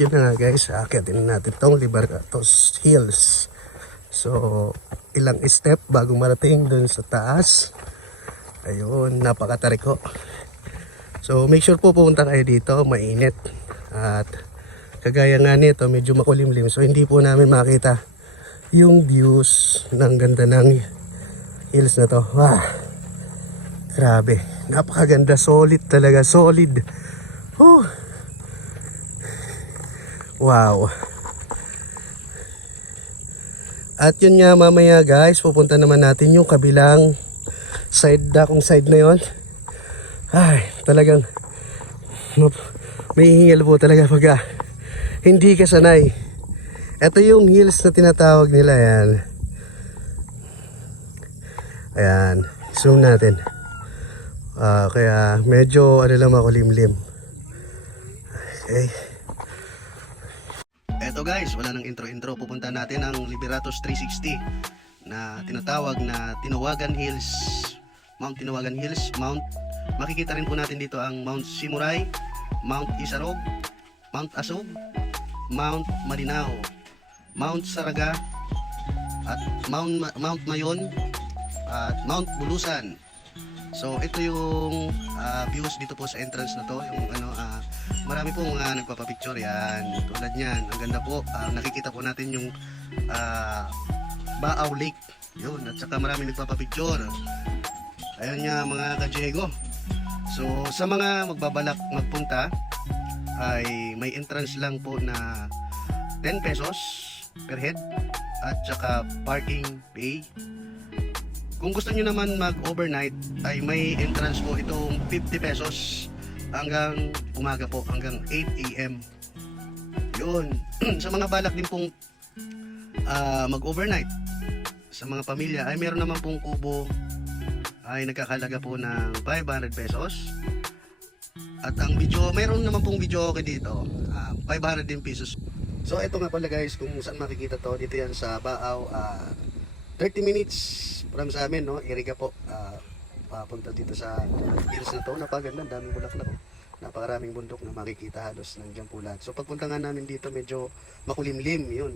yun na nga guys, akitin natin tong Liberatos Hills. So, ilang step bago marating dun sa taas. Ayun, napakatarik ko. So, make sure po pupunta kayo dito, mainit. At kagaya nga nito, medyo makulimlim. So, hindi po namin makita yung views ng ganda ng hills na to. Wow! Grabe. Napakaganda. Solid talaga. Solid. Whew. Wow. At yun nga mamaya guys, pupunta naman natin yung kabilang side na kung side na yon. Ay, talagang may hingal po talaga pag hindi ka sanay. Ito yung hills na tinatawag nila yan. Ayan, zoom natin. Ah, kaya medyo ano lang makulimlim. Okay. Eto guys, wala nang intro-intro. Pupunta natin ang Liberatos 360 na tinatawag na Tinawagan Hills. Mount Tinawagan Hills, Mount Makikita rin po natin dito ang Mount Simuray, Mount Isarog, Mount Asog, Mount Malinao, Mount Saraga, at Mount Mount Mayon, at Mount Bulusan. So ito yung ah, views dito po sa entrance na to, yung ano ah, marami po mga nagpapapicture yan. Tulad niyan, ang ganda po. Ah, nakikita po natin yung ah, Baaw Lake. Yun, at saka marami nagpapapicture. Ayun nga mga ka-Diego. So sa mga magbabalak magpunta ay may entrance lang po na 10 pesos per head at saka parking fee kung gusto niyo naman mag-overnight ay may entrance po itong 50 pesos hanggang umaga po hanggang 8 a.m. Yun. sa mga balak din pong ah, mag-overnight sa mga pamilya ay meron naman pong kubo ay nagkakalaga po ng 500 pesos. At ang video, meron naman pong video okay dito. ah, 500 din pesos. So ito nga pala guys kung saan makikita to dito yan sa Baaw ah, 30 minutes from sa amin no Iriga po ah, papunta dito sa hills na to napaganda daming bulaklak oh. napakaraming bundok na makikita halos nandiyan po lahat so pagpunta nga namin dito medyo makulimlim yun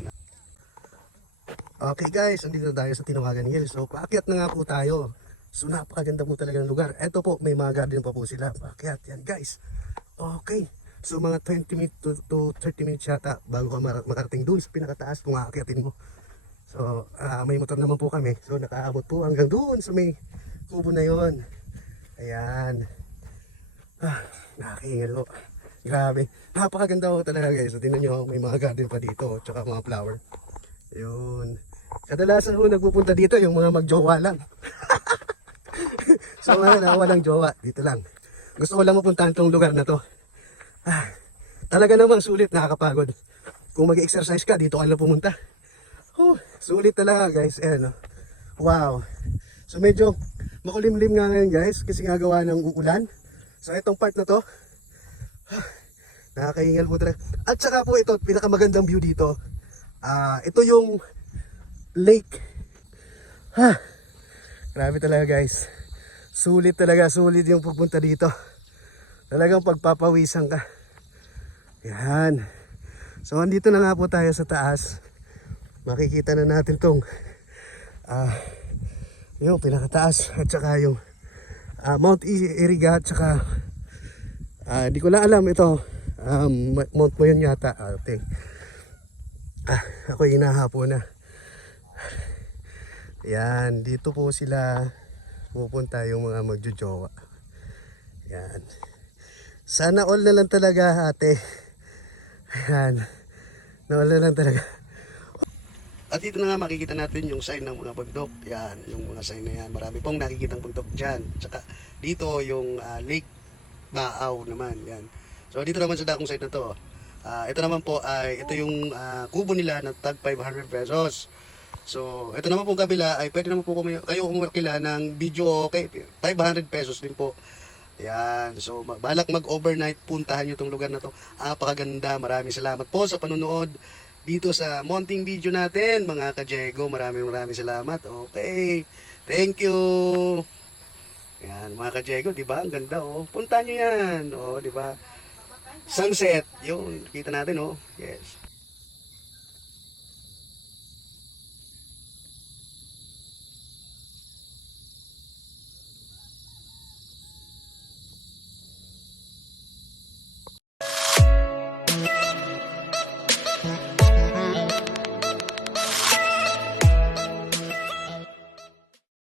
Okay guys, andito tayo sa Tinawagan Hills. So paakyat na nga po tayo. So napakaganda po talaga ng lugar. Eto po, may mga garden pa po sila. Paakyat yan guys. Okay. So mga 20 minutes to, to 30 minutes yata bago ka makarating dun sa pinakataas kung aakyatin mo. So ah, may motor naman po kami. So nakaabot po hanggang dun sa may kubo na yon. Ayan. Ah, nakakingal po. Grabe. Napakaganda po talaga guys. So tingnan nyo, may mga garden pa dito. Tsaka mga flower. Yun. Kadalasan po nagpupunta dito yung mga magjowa lang. so ngayon na walang jowa, dito lang. Gusto ko lang mapuntahan tong lugar na to. Ah, talaga namang sulit, nakakapagod. Kung mag-exercise ka, dito ka lang pumunta. Oh, sulit talaga guys. Ayan, oh. Wow. So medyo makulimlim nga ngayon guys kasi nga gawa ng uulan. So itong part na to, ah, nakakahingal po talaga. At saka po ito, pinakamagandang view dito. Ah, ito yung lake. Ha. Grabe talaga guys. Sulit talaga, sulit yung pupunta dito. Talagang pagpapawisan ka. Yan. So andito na nga po tayo sa taas. Makikita na natin tong ah yung pinakataas at saka yung ah, Mount Iriga at saka ah, di ko lang alam ito um, Mount Mayon yata ah, okay. Ah, ako hinahapo na. Yan, dito po sila pupunta yung mga magjojowa. Yan. Sana all na lang talaga ate. Yan. Na all na lang talaga. At dito na nga makikita natin yung sign ng mga bundok. Yan, yung mga sign na yan. Marami pong nakikitang bundok dyan. Tsaka dito yung ah, Lake Baaw naman. Yan. So dito naman sa dakong side na to. Ah, ito naman po ay ito yung ah, kubo nila na tag 500 pesos. So, ito naman po kabila ay pwede naman po kumi- kayo kumakila ng video okay 500 pesos din po. Yan. So, balak mag-overnight, puntahan nyo itong lugar na to. Apakaganda. Maraming salamat po sa panunood dito sa monting video natin, mga ka-Jego. Maraming maraming salamat. Okay. Thank you. Yan, mga ka-Jego, di ba? Ang ganda, oh. Punta nyo yan. Oh, di ba? sunset. Yun, kita natin oh. Yes.